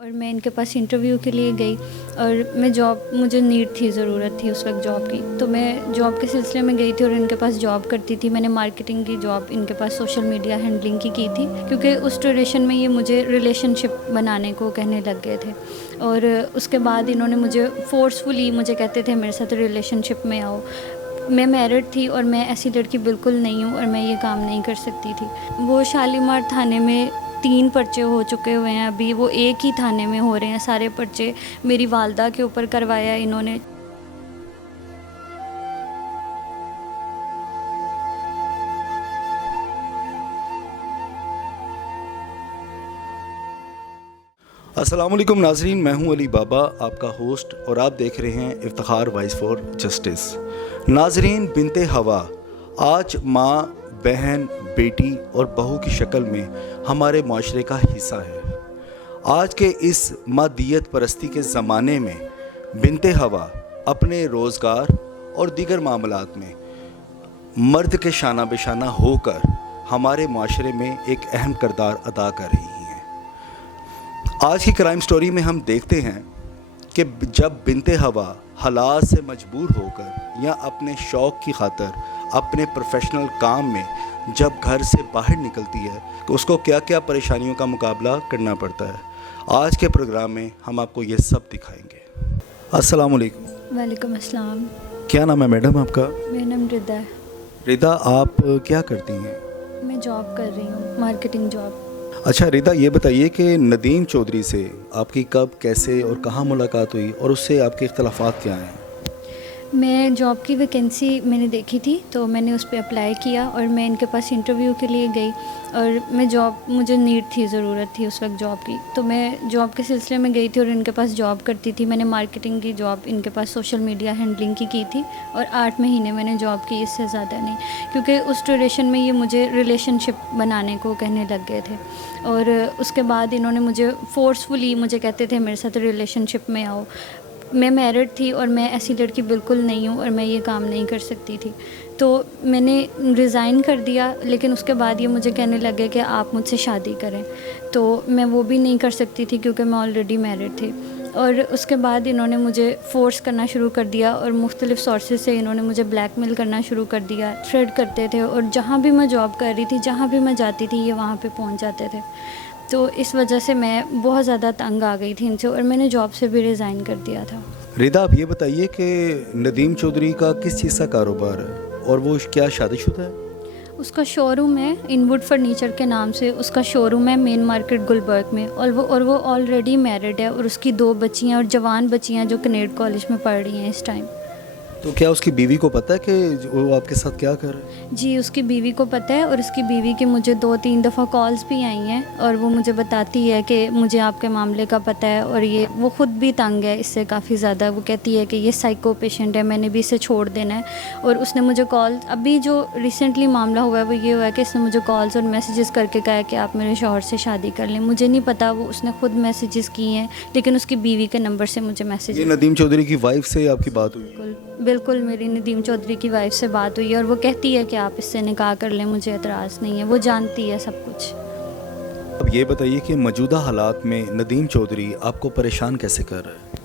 اور میں ان کے پاس انٹرویو کے لیے گئی اور مجھے نیڈ تھی، ضرورت تھی اس وقت جاب کی، تو میں جاب کے سلسلے میں گئی تھی اور ان کے پاس جاب کرتی تھی۔ میں نے مارکیٹنگ کی جاب ان کے پاس سوشل میڈیا ہینڈلنگ کی تھی، کیونکہ اس ڈیوریشن میں یہ مجھے ریلیشن شپ بنانے کو کہنے لگ گئے تھے، اور اس کے بعد انہوں نے مجھے فورسفلی مجھے کہتے تھے میرے ساتھ ریلیشن شپ میں آؤ۔ میں میرڈ تھی اور میں ایسی لڑکی بالکل نہیں ہوں اور میں یہ کام نہیں کر سکتی تھی۔ وہ شالیمار تھانے میں 3 پرچے ہو چکے ہوئے ہیں، ابھی وہ ایک ہی تھانے میں ہو رہے ہیں سارے پرچے، میری والدہ کے اوپر کروایا انہوں نے۔ السلام علیکم ناظرین، میں ہوں علی بابا، آپ کا ہوسٹ، اور آپ دیکھ رہے ہیں افتخار وائس فار جسٹس۔ ناظرین، بنت ہوا آج ماں، بہن، بیٹی اور بہو کی شکل میں ہمارے معاشرے کا حصہ ہے۔ آج کے اس مادیت پرستی کے زمانے میں بنت ہوا اپنے روزگار اور دیگر معاملات میں مرد کے شانہ بہ شانہ ہو کر ہمارے معاشرے میں ایک اہم کردار ادا کر رہی ہیں۔ آج کی کرائم سٹوری میں ہم دیکھتے ہیں کہ جب بنت ہوا حالات سے مجبور ہو کر یا اپنے شوق کی خاطر اپنے پروفیشنل کام میں جب گھر سے باہر نکلتی ہے تو اس کو کیا کیا پریشانیوں کا مقابلہ کرنا پڑتا ہے۔ آج کے پروگرام میں ہم آپ کو یہ سب دکھائیں گے۔ السلام علیکم۔ وعلیکم السلام۔ کیا نام ہے میڈم آپ کا؟ میرا نام ردا ہے۔ ردا، آپ کیا کرتی ہیں؟ میں جاب کر رہی ہوں، مارکیٹنگ جاب۔ اچھا ردا، یہ بتائیے کہ ندیم چودھری سے آپ کی کب، کیسے اور کہاں ملاقات ہوئی، اور اس سے آپ کے اختلافات کیا ہیں؟ میں جاب کی ویکینسی میں نے دیکھی تھی تو میں نے اس پہ اپلائی کیا اور میں ان کے پاس انٹرویو کے لیے گئی، اور مجھے نیڈ تھی، ضرورت تھی اس وقت جاب کی، تو میں جاب کے سلسلے میں گئی تھی اور ان کے پاس جاب کرتی تھی۔ میں نے مارکیٹنگ کی جاب ان کے پاس سوشل میڈیا ہینڈلنگ کی تھی، اور 8 مہینے میں نے جاب کی، اس سے زیادہ نہیں، کیونکہ اس ڈیوریشن میں یہ مجھے ریلیشن شپ بنانے کو کہنے لگ گئے تھے، اور اس کے بعد انہوں نے مجھے فورسفلی مجھے کہتے تھے میرے ساتھ ریلیشن شپ میں آؤ۔ میں میرڈ تھی اور میں ایسی لڑکی بالکل نہیں ہوں اور میں یہ کام نہیں کر سکتی تھی، تو میں نے ریزائن کر دیا، لیکن اس کے بعد یہ مجھے کہنے لگے کہ آپ مجھ سے شادی کریں، تو میں وہ بھی نہیں کر سکتی تھی کیونکہ میں آلریڈی میرڈ تھی۔ اور اس کے بعد انہوں نے مجھے فورس کرنا شروع کر دیا، اور مختلف سورسز سے انہوں نے مجھے بلیک میل کرنا شروع کر دیا، تھریٹ کرتے تھے، اور جہاں بھی میں جاب کر رہی تھی، جہاں بھی میں جاتی تھی، یہ وہاں پہ پہنچ جاتے تھے، تو اس وجہ سے میں بہت زیادہ تنگ آ گئی تھی ان سے، اور میں نے جاب سے بھی ریزائن کر دیا تھا۔ ردا، آپ یہ بتائیے کہ ندیم چودھری کا کس چیز کا کاروبار ہے، اور وہ کیا شادی شدہ ہے؟ اس کا شو روم ہے انوڈ فرنیچر کے نام سے، اس کا شو روم ہے مین مارکیٹ گلبرگ میں، اور وہ آلریڈی میرڈ ہے، اور اس کی 2 بچیاں اور جوان بچیاں جو کنیڈ کالج میں پڑھ رہی ہیں اس ٹائم۔ تو کیا اس کی بیوی کو پتہ ہے کہ وہ آپ کے ساتھ کیا کر رہے ہیں؟ جی، اس کی بیوی کو پتہ ہے، اور اس کی بیوی کے مجھے 2-3 دفعہ کالز بھی آئی ہیں، اور وہ مجھے بتاتی ہے کہ مجھے آپ کے معاملے کا پتہ ہے، اور وہ خود بھی تنگ ہے اس سے کافی زیادہ۔ وہ کہتی ہے کہ یہ سائیکو پیشنٹ ہے، میں نے بھی اسے چھوڑ دینا ہے، اور اس نے مجھے ابھی جو ریسنٹلی معاملہ ہوا ہے وہ یہ ہوا ہے کہ اس نے مجھے کالز اور میسیجز کر کے کہا ہے کہ آپ میرے شوہر سے شادی کر لیں۔ مجھے نہیں پتہ، اس نے خود میسیجز کی ہیں، لیکن اس کی بیوی کے نمبر سے مجھے میسیج۔ یہ ندیم چودھری کی وائف سے آپ کی بات ہوئی؟ بالکل میری ندیم چودھری کی وائف سے بات ہوئی ہے، اور وہ کہتی ہے کہ آپ اس سے نکاح کر لیں، مجھے اعتراض نہیں ہے، وہ جانتی ہے سب کچھ۔ اب یہ بتائیے کہ موجودہ حالات میں ندیم چودھری آپ کو پریشان کیسے کر رہا ہے؟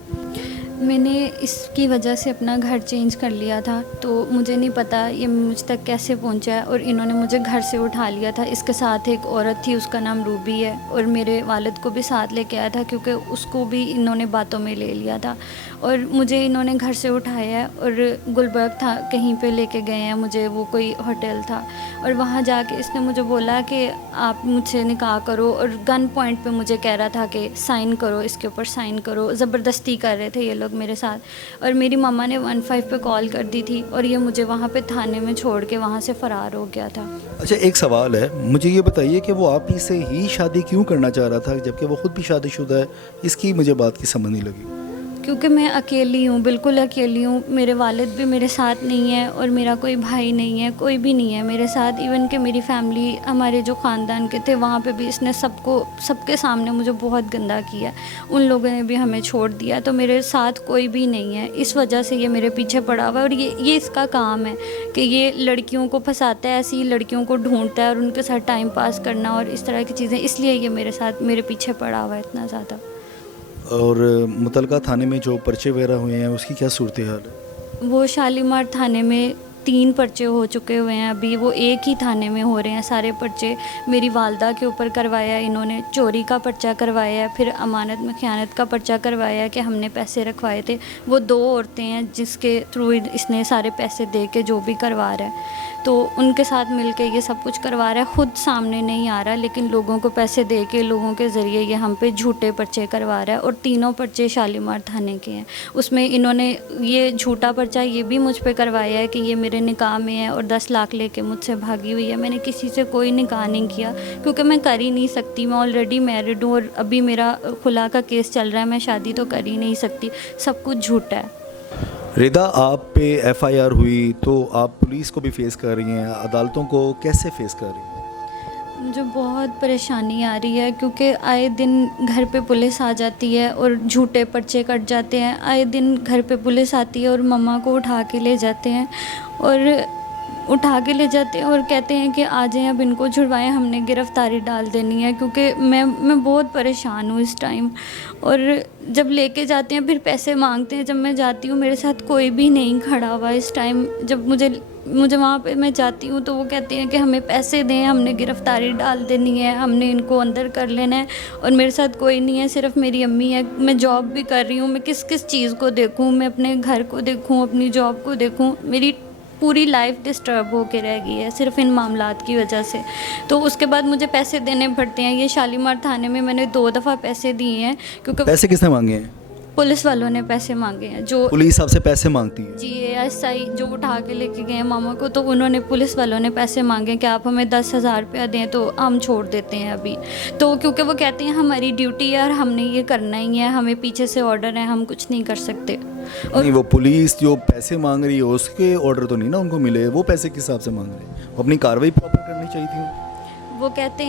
میں نے اس کی وجہ سے اپنا گھر چینج کر لیا تھا، تو مجھے نہیں پتہ یہ مجھ تک کیسے پہنچا ہے، اور انہوں نے مجھے گھر سے اٹھا لیا تھا۔ اس کے ساتھ ایک عورت تھی، اس کا نام روبی ہے، اور میرے والد کو بھی ساتھ لے کے آیا تھا کیونکہ اس کو بھی انہوں نے باتوں میں لے لیا تھا، اور مجھے انہوں نے گھر سے اٹھایا ہے، اور گلبرگ تھا کہیں پہ لے کے گئے ہیں مجھے، وہ کوئی ہوٹل تھا، اور وہاں جا کے اس نے مجھے بولا کہ آپ مجھ سے نکاح کرو، اور گن پوائنٹ پہ مجھے کہہ رہا تھا کہ سائن کرو، اس کے اوپر سائن کرو، زبردستی کر رہے تھے یہ لوگ میرے ساتھ، اور میری ماما نے 15 پہ کال کر دی تھی، اور یہ مجھے وہاں پہ تھانے میں چھوڑ کے وہاں سے فرار ہو گیا تھا۔ اچھا، ایک سوال ہے، مجھے یہ بتائیے کہ وہ آپ ہی سے ہی شادی کیوں کرنا چاہ رہا تھا جبکہ وہ خود بھی شادی شدہ ہے؟ اس کی مجھے بات کی سمجھ نہیں لگی۔ کیونکہ میں اکیلی ہوں، بالکل اکیلی ہوں، میرے والد بھی میرے ساتھ نہیں ہے، اور میرا کوئی بھائی نہیں ہے، کوئی بھی نہیں ہے میرے ساتھ، ایون کہ میری فیملی، ہمارے جو خاندان کے تھے وہاں پہ بھی اس نے سب کے سامنے مجھے بہت گندا کیا، ان لوگوں نے بھی ہمیں چھوڑ دیا، تو میرے ساتھ کوئی بھی نہیں ہے، اس وجہ سے یہ میرے پیچھے پڑا ہوا ہے، اور یہ اس کا کام ہے کہ یہ لڑکیوں کو پھنساتا ہے، ایسی لڑکیوں کو ڈھونڈتا ہے اور ان کے ساتھ ٹائم پاس کرنا اور اس طرح کی چیزیں، اس لیے یہ میرے پیچھے پڑا ہوا ہے اتنا زیادہ۔ اور متعلقہ تھانے میں جو پرچے وغیرہ ہوئے ہیں اس کی کیا صورتحال ہے؟ وہ شالیمار تھانے میں 3 پرچے ہو چکے ہوئے ہیں، ابھی وہ ایک ہی تھانے میں ہو رہے ہیں سارے پرچے۔ میری والدہ کے اوپر کروایا انہوں نے، چوری کا پرچہ کروایا ہے، پھر امانت میں خیانت کا پرچہ کروایا ہے کہ ہم نے پیسے رکھوائے تھے۔ وہ 2 عورتیں ہیں جس کے تھرو اس نے سارے پیسے دے کے جو بھی کروا رہا ہے، تو ان کے ساتھ مل کے یہ سب کچھ کروا رہا ہے۔ خود سامنے نہیں آ رہا لیکن لوگوں کو پیسے دے کے لوگوں کے ذریعے یہ ہم پہ جھوٹے پرچے کروا رہا ہے، اور تینوں پرچے شالیمار تھانے کے ہیں۔ اس میں انہوں نے یہ جھوٹا پرچہ یہ بھی مجھ پہ کروایا ہے کہ یہ میرے نکاح میں ہے اور 10 لاکھ لے کے مجھ سے بھاگی ہوئی ہے۔ میں نے کسی سے کوئی نکاح نہیں کیا کیونکہ میں کر ہی نہیں سکتی، میں آلریڈی میرڈ ہوں اور ابھی میرا خلا کا کیس چل رہا ہے، میں شادی تو کر ہی نہیں سکتی، سب کچھ جھوٹا ہے۔ ردا، آپ پہ FIR ہوئی تو آپ پولیس کو بھی فیس کر رہی ہیں، عدالتوں کو کیسے فیس کر رہی ہیں؟ مجھے بہت پریشانی آ رہی ہے کیونکہ آئے دن گھر پہ پولیس آ جاتی ہے اور جھوٹے پرچے کٹ جاتے ہیں، آئے دن گھر پہ پولیس آتی ہے اور مما کو اٹھا کے لے جاتے ہیں اور کہتے ہیں کہ آ جائیں اب ان کو چھڑوائیں، ہم نے گرفتاری ڈال دینی ہے، کیونکہ میں بہت پریشان ہوں اس ٹائم۔ اور جب لے کے جاتے ہیں پھر پیسے مانگتے ہیں، جب میں جاتی ہوں میرے ساتھ کوئی بھی نہیں کھڑا ہوا اس ٹائم۔ جب مجھے وہاں پہ میں جاتی ہوں تو وہ کہتے ہیں کہ ہمیں پیسے دیں، ہم نے گرفتاری ڈال دینی ہے، ہم نے ان کو اندر کر لینا ہے، اور میرے ساتھ کوئی نہیں ہے، صرف میری امی ہے۔ میں جاب بھی کر رہی ہوں، میں کس چیز کو دیکھوں؟ میں اپنے گھر کو دیکھوں، اپنی جاب کو دیکھوں؟ میری پوری لائف ڈسٹرب ہو کے رہ گئی ہے صرف ان معاملات کی وجہ سے۔ تو اس کے بعد مجھے پیسے دینے پڑتے ہیں۔ یہ شالیمار تھانے میں نے 2 دفعہ پیسے دیے ہیں کیونکہ پیسے کس نے مانگے ہیں؟ پولیس والوں نے پیسے مانگے ہیں۔ جو پولیس آپ سے پیسے مانگتی ہے؟ جی SI جو اٹھا کے لے کے گئے ہیں ماما کو، تو انہوں نے پولیس والوں نے پیسے مانگے کہ آپ ہمیں 10,000 روپیہ دیں تو ہم چھوڑ دیتے ہیں ابھی۔ تو کیونکہ وہ کہتے ہیں ہماری ڈیوٹی ہے اور ہم نے یہ کرنا ہی ہے، ہمیں پیچھے سے آرڈر ہے، ہم کچھ نہیں کر سکتے۔ اور نہیں، وہ پولیس جو پیسے مانگ رہی ہے اس کے آرڈر تو نہیں نا ان کو ملے، وہ پیسے کس حساب سے مانگ رہے ہیں؟ وہ اپنی کارروائی پراپر کرنی چاہیے تھی۔ وہ کہتے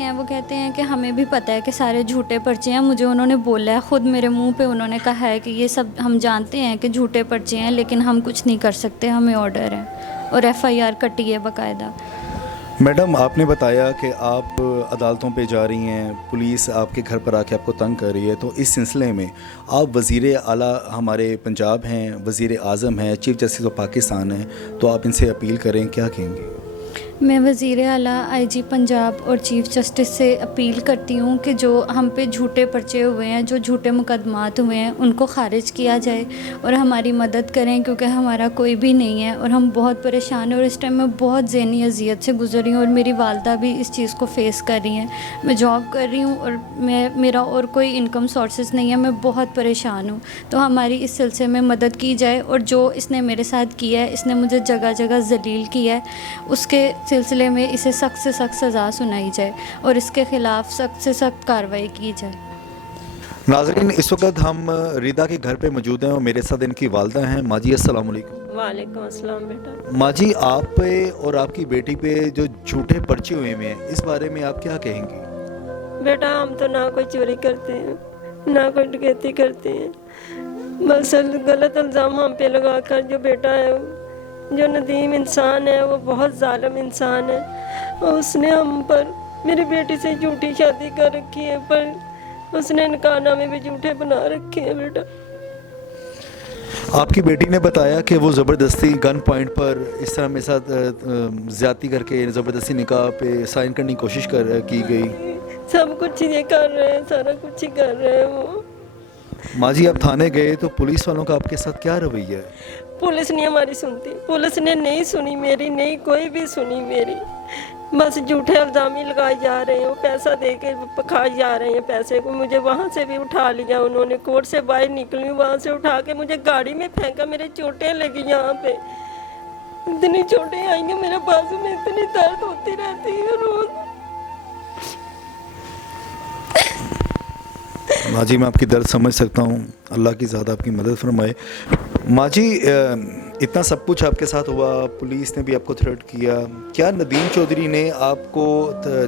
ہیں کہ ہمیں بھی پتہ ہے کہ سارے جھوٹے پرچے ہیں، مجھے انہوں نے بولا ہے، خود میرے منہ پہ انہوں نے کہا ہے کہ یہ سب ہم جانتے ہیں کہ جھوٹے پرچے ہیں لیکن ہم کچھ نہیں کر سکتے، ہمیں آرڈر ہے، اور FIR کٹی ہے باقاعدہ۔ میڈم، آپ نے بتایا کہ آپ عدالتوں پہ جا رہی ہیں، پولیس آپ کے گھر پر آ کے آپ کو تنگ کر رہی ہے، تو اس سلسلے میں آپ وزیر اعلیٰ ہمارے پنجاب ہیں، وزیر اعظم ہیں، چیف جسٹس آف پاکستان ہیں، تو آپ ان سے اپیل کریں، کیا کہیں گے؟ میں وزیر اعلیٰ IG پنجاب اور چیف جسٹس سے اپیل کرتی ہوں کہ جو ہم پہ جھوٹے پرچے ہوئے ہیں، جو جھوٹے مقدمات ہوئے ہیں، ان کو خارج کیا جائے اور ہماری مدد کریں، کیونکہ ہمارا کوئی بھی نہیں ہے اور ہم بہت پریشان ہیں، اور اس ٹائم میں بہت ذہنی اذیت سے گزر رہی ہوں، اور میری والدہ بھی اس چیز کو فیس کر رہی ہیں۔ میں جاب کر رہی ہوں اور میرا اور کوئی انکم سورسز نہیں ہے، میں بہت پریشان ہوں، تو ہماری اس سلسلے میں مدد کی جائے، اور جو اس نے میرے ساتھ کیا ہے، اس نے مجھے جگہ جگہ ذلیل کیا ہے، اس کے سلسلے میں اسے سخت سے سخت سزا سنائی جائے اور اس کے خلاف سخت سے سخت کارروائی کی جائے۔ ناظرین، اس وقت ہم ردا کے گھر پہ موجود ہیں اور میرے ساتھ ان کی والدہ ہیں۔ ماں جی السلام علیکم۔ وعلیکم السلام بیٹا۔ ماں جی، آپ پہ اور آپ کی بیٹی پہ جو جھوٹے پرچے ہوئے ہیں اس بارے میں آپ کیا کہیں گی؟ بیٹا ہم تو نہ کوئی چوری کرتے ہیں نہ کوئی ڈکیتی کرتے ہیں، بس غلط الزام ہم پہ لگا کر جو بیٹا ہے، جو ندیم انسان ہے، وہ بہت ظالم انسان ہے، اور اس نے ہم پر میری بیٹی سے جھوٹی شادی کر رکھی ہے، پر اس نے نکاح نامے بھی جھوٹے بنا رکھے ہیں۔ بیٹا آپ کی بیٹی نے بتایا کہ وہ زبردستی گن پوائنٹ پر اس طرح میرے ساتھ زیادتی کر کے زبردستی نکاح پہ سائن کرنے کی کوشش کی گئی۔ سب کچھ یہ کر رہے ہیں، سارا کچھ ہی کر رہے ہیں وہ۔ ماں جی، آپ تھانے گئے تو پولیس والوں کا آپ کے ساتھ کیا رویہ ہے؟ پولیس نہیں ہماری سنتی، پولیس نے نہیں سنی میری، نہیں کوئی بھی سنی میری، بس جھوٹے الزام ہی لگائے جا رہے ہیں، وہ پیسہ دے کے پکھائے جا رہے ہیں پیسے کو۔ مجھے وہاں سے بھی اٹھا لیا انہوں نے، کورٹ سے باہر نکلی ہوں، وہاں سے اٹھا کے مجھے گاڑی میں پھینکا، میرے چوٹیں لگی یہاں پہ، اتنی چوٹیں آئی ہیں میرے بازو میں، اتنی درد ہوتی رہتی ہے روز۔ ماں جی، میں آپ کی درد سمجھ سکتا ہوں، اللہ کی ذات آپ کی مدد فرمائے۔ ماں جی، اتنا سب کچھ آپ کے ساتھ ہوا، پولیس نے بھی آپ کو تھریٹ کیا، کیا ندیم چودھری نے آپ کو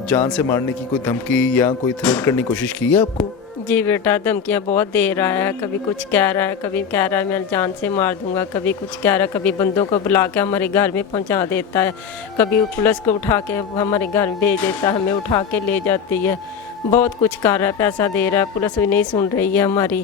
جان سے مارنے کی کوئی دھمکی یا کوئی تھریٹ کرنے کی کوشش کی ہے آپ کو؟ جی بیٹا، دھمکیاں بہت دے رہا ہے، کبھی کچھ کہہ رہا ہے، کبھی کہہ رہا ہے میں جان سے مار دوں گا، کبھی کچھ کہہ رہا ہے، کبھی بندوں کو بلا کے ہمارے گھر میں پہنچا دیتا ہے، کبھی پولیس کو اٹھا کے ہمارے گھر میں بھیج دیتا ہے، ہمیں اٹھا کے لے جاتی ہے، بہت کچھ کر رہا ہے، پیسہ دے رہا ہے، پولیس بھی نہیں سن رہی ہے ہماری،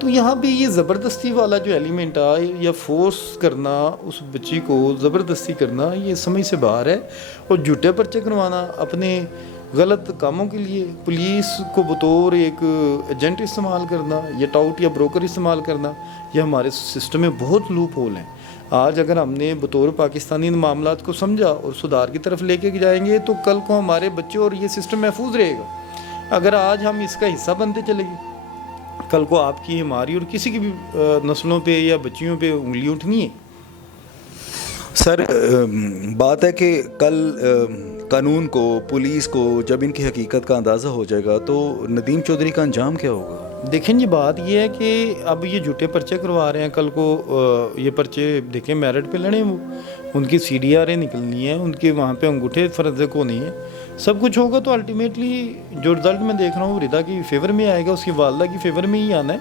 تو یہاں پہ یہ زبردستی والا جو ایلیمنٹ آئے یا فورس کرنا اس بچی کو زبردستی کرنا یہ سمجھ سے باہر ہے. اور جھوٹے پرچے کروانا اپنے غلط کاموں کے لیے پولیس کو بطور ایک ایجنٹ استعمال کرنا یا ٹاؤٹ یا بروکر استعمال کرنا یہ ہمارے سسٹم میں بہت لوپ ہول ہیں. آج اگر ہم نے بطور پاکستانی ان معاملات کو سمجھا اور سدھار کی طرف لے کے جائیں گے تو کل کو ہمارے بچے اور یہ سسٹم محفوظ رہے گا. اگر آج ہم اس کا حصہ بنتے چلے گئے کل کو آپ کی ہماری اور کسی کی بھی نسلوں پہ یا بچیوں پہ انگلی اٹھنی ہے. سر بات ہے کہ کل قانون کو پولیس کو جب ان کی حقیقت کا اندازہ ہو جائے گا تو ندیم چودھری کا انجام کیا ہوگا؟ دیکھیں جی بات یہ ہے کہ اب یہ جھوٹے پرچے کروا رہے ہیں کل کو یہ پرچے دیکھیں میرٹ پہ لڑیں وہ ان کی سی ڈی آریں نکلنی ہیں ان کے وہاں پہ انگوٹھے فرض کو نہیں ہے سب کچھ ہوگا تو الٹیمیٹلی جو رزلٹ میں دیکھ رہا ہوں ردا کی فیور میں آئے گا اس کی والدہ کی فیور میں ہی آنا ہے.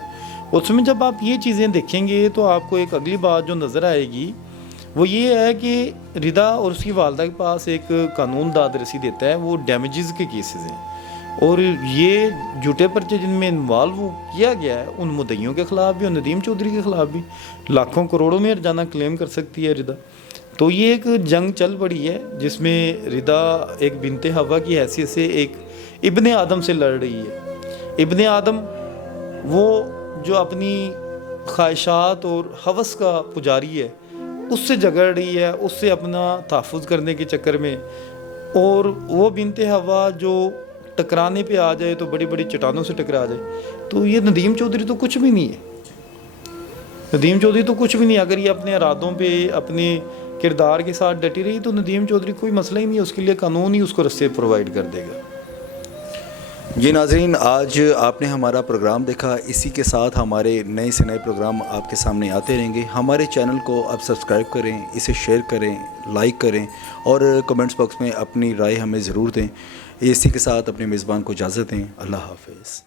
اس میں جب آپ یہ چیزیں دیکھیں گے تو آپ کو ایک اگلی بات جو نظر آئے گی وہ یہ ہے کہ ردا اور اس کی والدہ کے پاس ایک قانون داد رسی دیتا ہے وہ ڈیمیجز کے کیسز ہیں اور یہ جھوٹے پرچے جن میں انوالو کیا گیا ہے ان مدعیوں کے خلاف بھی اور ندیم چودھری کے خلاف بھی لاکھوں کروڑوں میں ارجانہ کلیم کر سکتی ہے ردا. تو یہ ایک جنگ چل پڑی ہے جس میں ردا ایک بنت حوا کی حیثیت سے ایک ابن آدم سے لڑ رہی ہے. ابن آدم وہ جو اپنی خواہشات اور ہوس کا پجاری ہے اس سے جھگڑ رہی ہے اس سے اپنا تحفظ کرنے کے چکر میں اور وہ بنت حوا جو ٹکرانے پہ آ جائے تو بڑی بڑی چٹانوں سے ٹکرا جائے. تو یہ ندیم چودھری تو کچھ بھی نہیں ہے. ندیم چودھری تو کچھ بھی نہیں. اگر یہ اپنے ارادوں پہ اپنے کردار کے ساتھ ڈٹی رہی تو ندیم چودھری کوئی مسئلہ ہی نہیں ہے اس کے لیے قانون ہی اس کو رستے پرووائڈ کر دے گا. جی ناظرین آج آپ نے ہمارا پروگرام دیکھا. اسی کے ساتھ ہمارے نئے سے نئے پروگرام آپ کے سامنے آتے رہیں گے. ہمارے چینل کو اب سبسکرائب کریں اسے شیئر کریں لائک کریں اور کمنٹس باکس میں اپنی رائے ہمیں ضرور دیں. اسی کے ساتھ اپنے میزبان کو اجازت دیں. اللہ حافظ.